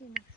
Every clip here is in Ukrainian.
Thank you.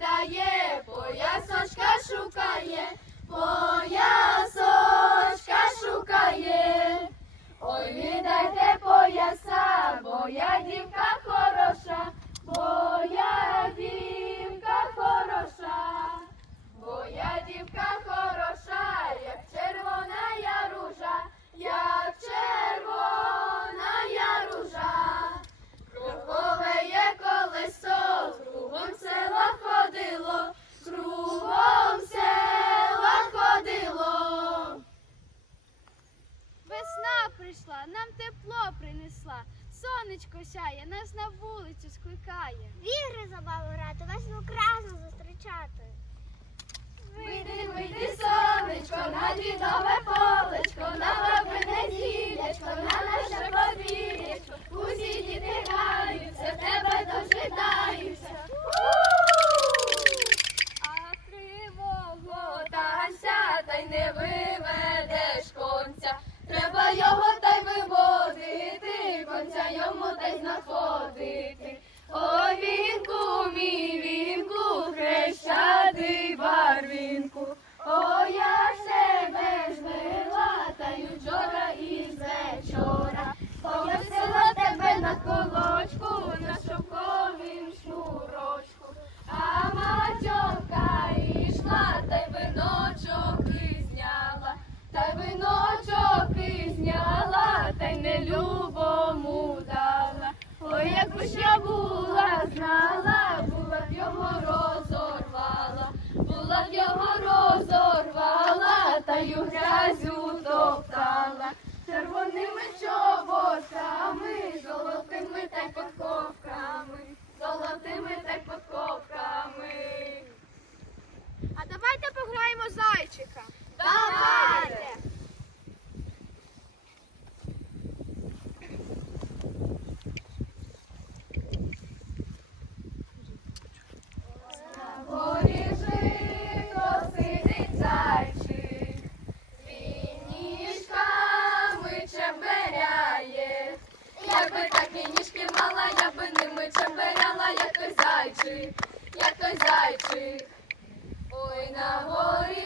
дає, поясочка шукає. По прийшла, нам тепло принесла, сонечко сяє, нас на вулицю скликає. Вігри забаву рати, весну красно зустрічати. Вийди, вийди, сонечко, на дідове полечко, на бабине ділячко, я була, знала, була б його розорвала, була б його розорвала, та й у грязю топтала, червоними чоботами, золотими та й подковками, золотими та й подковками. А давайте пограємо зайчика. Давайте! зайчик, як той зайчик, ой на горі.